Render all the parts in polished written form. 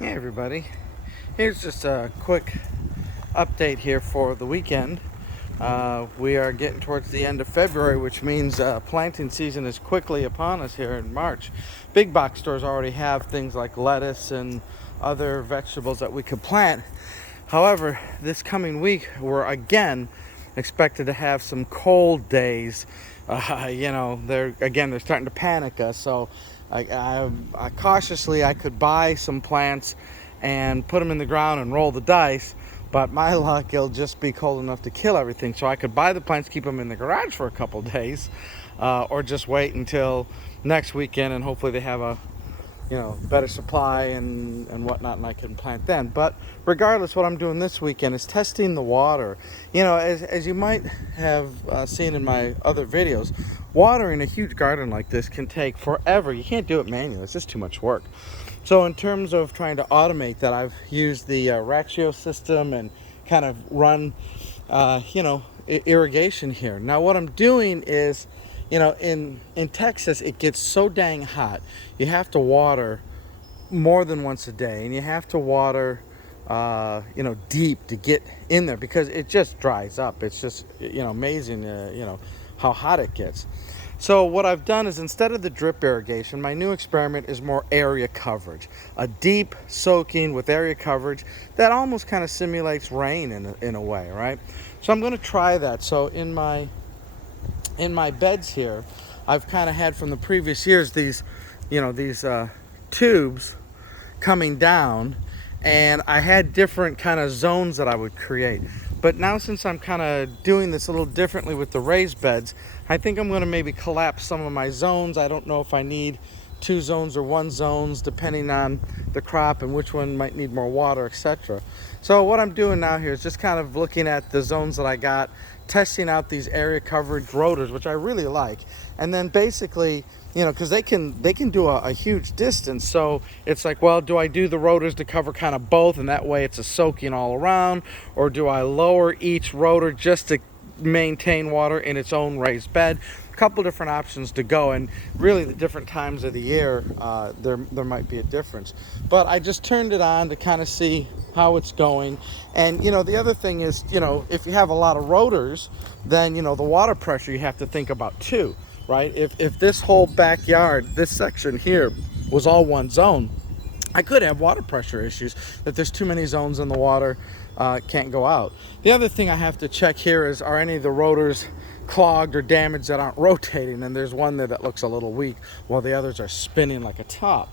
Hey everybody, here's just a quick update here for the weekend. We are getting towards the end of February, which means planting season is quickly upon us here in March. Big box stores already have things like lettuce and other vegetables that we could plant. However, this coming week we're again expected to have some cold days. They're starting to panic us. So I cautiously I could buy some plants and put them in the ground and roll the dice. But my luck, it'll just be cold enough to kill everything. So I could buy the plants, keep them in the garage for a couple days, or just wait until next weekend and hopefully they have a better supply and whatnot, and I can plant then. But regardless, what I'm doing this weekend is testing the water. As you might have seen in my other videos, watering a huge garden like this can take forever. You can't do it manually, it's just too much work. So in terms of trying to automate that, I've used the Ratio system and kind of run irrigation here. Now what I'm doing is, in Texas, it gets so dang hot. You have to water more than once a day, and you have to water, deep to get in there because it just dries up. It's just, amazing, how hot it gets. So what I've done is instead of the drip irrigation, my new experiment is more area coverage. A deep soaking with area coverage that almost kind of simulates rain in a way, right? So I'm going to try that. So in my beds here, I've kind of had from the previous years these tubes coming down, and I had different kind of zones that I would create. But now, since I'm kind of doing this a little differently with the raised beds, I think I'm going to maybe collapse some of my zones. I don't know if I need 2 zones or 1 zones, depending on the crop and which one might need more water, etc. So what I'm doing now here is just kind of looking at the zones that I got, testing out these area coverage rotors, which I really like, and then basically, because they can do a huge distance. So it's like, well, do I do the rotors to cover kind of both, and that way it's a soaking all around, or do I lower each rotor just to maintain water in its own raised bed? A couple different options to go, and really the different times of the year, there might be a difference. But I just turned it on to kind of see how it's going. And the other thing is, if you have a lot of rotors, then the water pressure you have to think about too, right? If this whole backyard, this section here, was all one zone, I could have water pressure issues, that there's too many zones in the water, can't go out. The other thing I have to check here is, are any of the rotors clogged or damaged that aren't rotating? And there's one there that looks a little weak while the others are spinning like a top.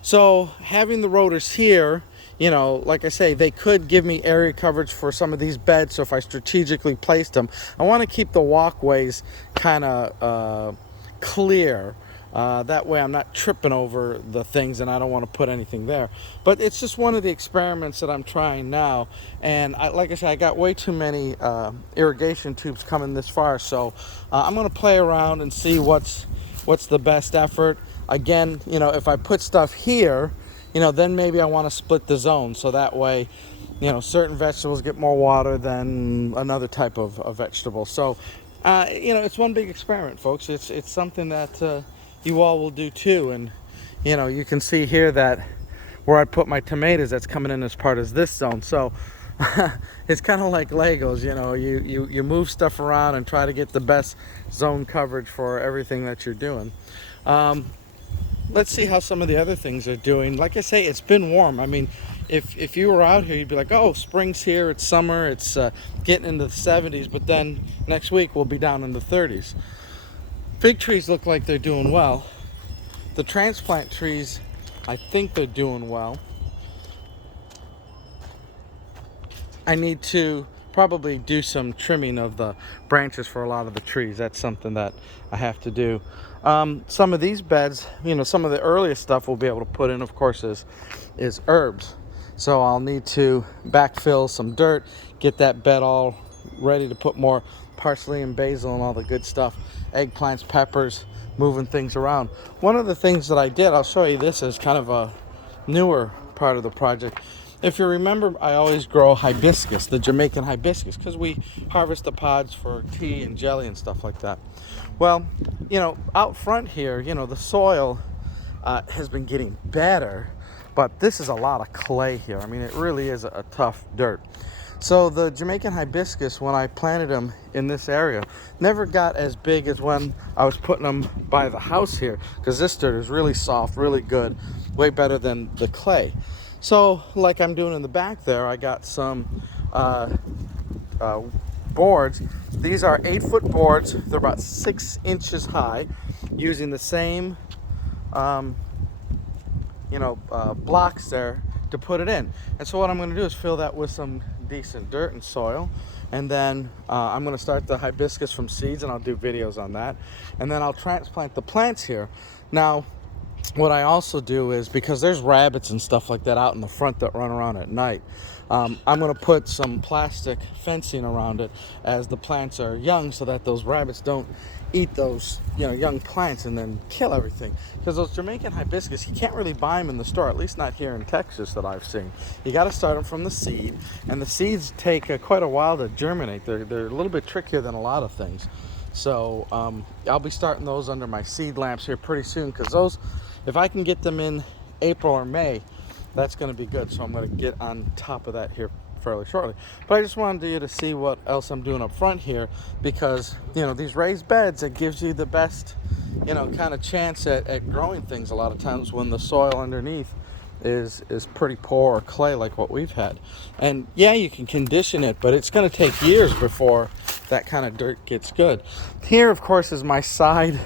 So having the rotors here, like I say, they could give me area coverage for some of these beds. So if I strategically placed them, I want to keep the walkways kind of clear. That way I'm not tripping over the things, and I don't want to put anything there. But it's just one of the experiments that I'm trying now. And like I said, I got way too many irrigation tubes coming this far. So I'm going to play around and see what's the best effort. Again, if I put stuff here, then maybe I want to split the zone. So that way, certain vegetables get more water than another type of vegetable. So, it's one big experiment, folks. It's something that you all will do too. And you can see here that where I put my tomatoes, that's coming in as part of this zone. So it's kind of like Legos. You move stuff around and try to get the best zone coverage for everything that you're doing. Let's see how some of the other things are doing. Like I say, it's been warm. I mean, if you were out here, you'd be like, oh, spring's here, it's summer, it's getting into the 70s, but then next week we'll be down in the 30s. Fig trees look like they're doing well. The transplant trees, I think they're doing well. I need to probably do some trimming of the branches for a lot of the trees. That's something that I have to do. Some of these beds, some of the earliest stuff we'll be able to put in, of course, is herbs. So I'll need to backfill some dirt, get that bed all ready to put more parsley and basil and all the good stuff, eggplants, peppers, moving things around. One of the things that I did, I'll show you this as kind of a newer part of the project. If you remember, I always grow hibiscus, the Jamaican hibiscus, because we harvest the pods for tea and jelly and stuff like that. Well, out front here, the soil has been getting better, but this is a lot of clay here. I mean, it really is a tough dirt. So the Jamaican hibiscus, when I planted them in this area, never got as big as when I was putting them by the house here, because this dirt is really soft, really good, way better than the clay. So like I'm doing in the back there, I got some boards. These are 8-foot boards. They're about 6 inches high, using the same blocks there to put it in. And so what I'm going to do is fill that with some decent dirt and soil, and then I'm going to start the hibiscus from seeds, and I'll do videos on that, and then I'll transplant the plants here. Now what I also do is, because there's rabbits and stuff like that out in the front that run around at night, I'm going to put some plastic fencing around it as the plants are young, so that those rabbits don't eat those young plants and then kill everything. Because those Jamaican hibiscus, you can't really buy them in the store, at least not here in Texas that I've seen. You got to start them from the seed, and the seeds take quite a while to germinate. They're a little bit trickier than a lot of things. So I'll be starting those under my seed lamps here pretty soon, because those, if I can get them in April or May, that's going to be good. So I'm going to get on top of that here fairly shortly. But I just wanted you to see what else I'm doing up front here, because these raised beds, it gives you the best kind of chance at growing things a lot of times when the soil underneath is pretty poor or clay like what we've had. And yeah, you can condition it, but it's going to take years before that kind of dirt gets good. Here, of course, is my side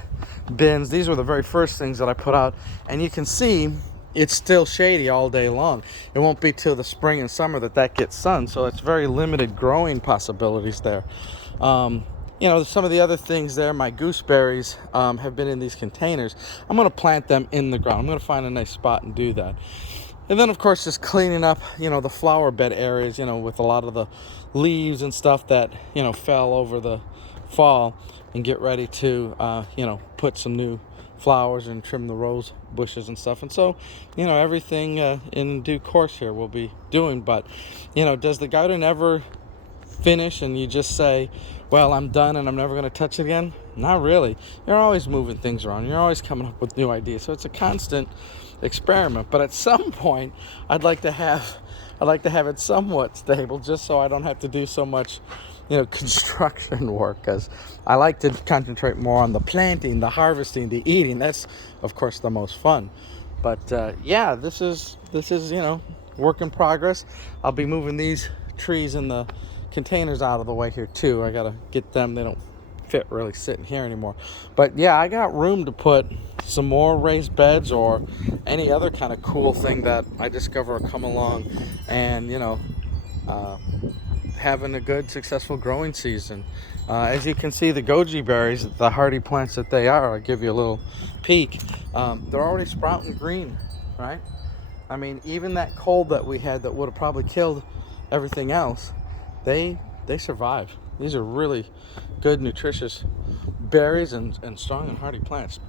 bins. These were the very first things that I put out, and you can see it's still shady all day long. It won't be till the spring and summer that gets sun, so it's very limited growing possibilities there. Some of the other things there, my gooseberries have been in these containers. I'm going to plant them in the ground. I'm going to find a nice spot and do that. And then, of course, just cleaning up, the flower bed areas, with a lot of the leaves and stuff that, fell over the fall, and get ready to, put some new flowers and trim the rose bushes and stuff. And so, everything in due course here we'll be doing. But, does the garden ever finish and you just say, well, I'm done and I'm never going to touch it again? Not really. You're always moving things around. You're always coming up with new ideas. So it's a constant experiment. But at some point, I'd like to have it somewhat stable, just so I don't have to do so much construction work, because I like to concentrate more on the planting, the harvesting, the eating. That's, of course, the most fun. But yeah, this is work in progress. I'll be moving these trees in the containers out of the way here too. I gotta get them. They don't fit really sitting here anymore. But yeah, I got room to put some more raised beds or any other kind of cool thing that I discover or come along, and having a good successful growing season. As you can see, the goji berries, the hardy plants that they are, I'll give you a little peek. They're already sprouting green, right? I mean, even that cold that we had that would have probably killed everything else, they survive. These are really good, nutritious berries and strong and hardy plants.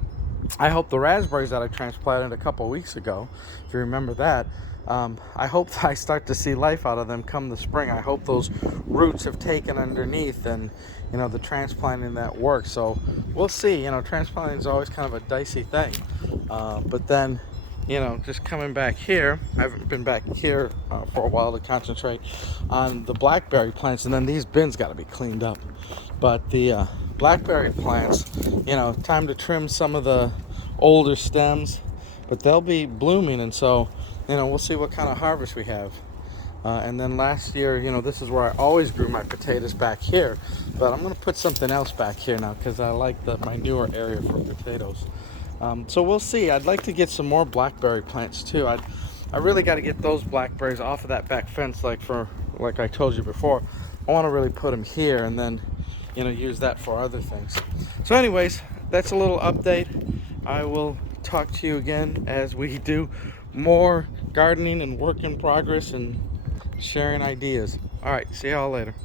I hope the raspberries that I transplanted a couple weeks ago, if you remember that, I hope I start to see life out of them come the spring. I hope those roots have taken underneath, and the transplanting that works. So we'll see. Transplanting is always kind of a dicey thing, but then just coming back here, I haven't been back here for a while to concentrate on the blackberry plants, and then these bins got to be cleaned up. But the blackberry plants, time to trim some of the older stems, but they'll be blooming, and so we'll see what kind of harvest we have. And then last year, this is where I always grew my potatoes, back here, but I'm going to put something else back here now because I like my newer area for potatoes. So we'll see. I'd like to get some more blackberry plants too. I really got to get those blackberries off of that back fence, like I told you before. I want to really put them here and then use that for other things. So anyways, that's a little update. I will talk to you again as we do more gardening and work in progress and sharing ideas. All right, see y'all later.